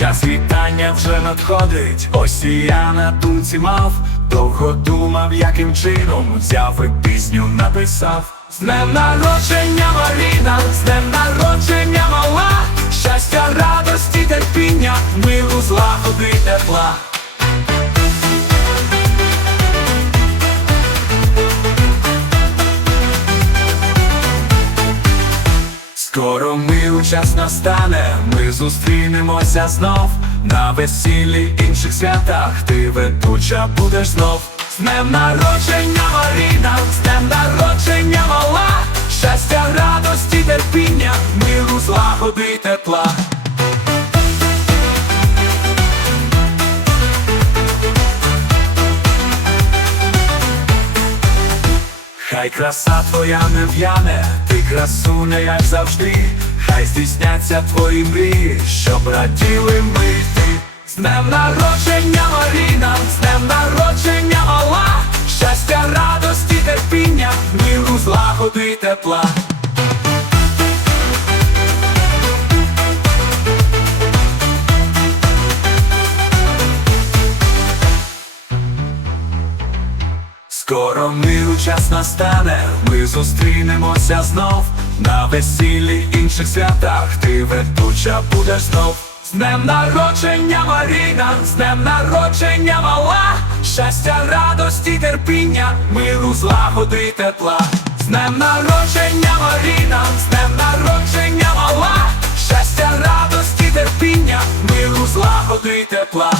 Час вітання вже надходить, ось і я на думці мав, довго думав, яким чином. Взяв і пісню написав. З днем народження Маріна, з днем народження мала, щастя, радості, терпіння, миру, злагоди, тепла. Скоро милий час настане, ми зустрінемося знов на весіллі інших святах. Ти ведуча будеш знов. З днем народження Маріна, з днем народження мала, щастя, радості, терпіння, миру, злагоди, тепла. Хай краса твоя не в'яне, ти красуня, як завжди, хай здійсняться твої мрії, щоб раділи ми ти. З днем народження Маріна, з днем народження Ола, щастя, радості, терпіння, миру, злагоди й тепла. Скоро миру час настане, ми зустрінемося знов на весіллі інших святах, ти ведуча будеш знов. З днем народження Маріна, з днем народження мала, щастя, радості, терпіння, миру, злагоди й тепла. З днем народження Маріна, з днем народження мала, щастя, радості, терпіння, миру, злагоди й тепла.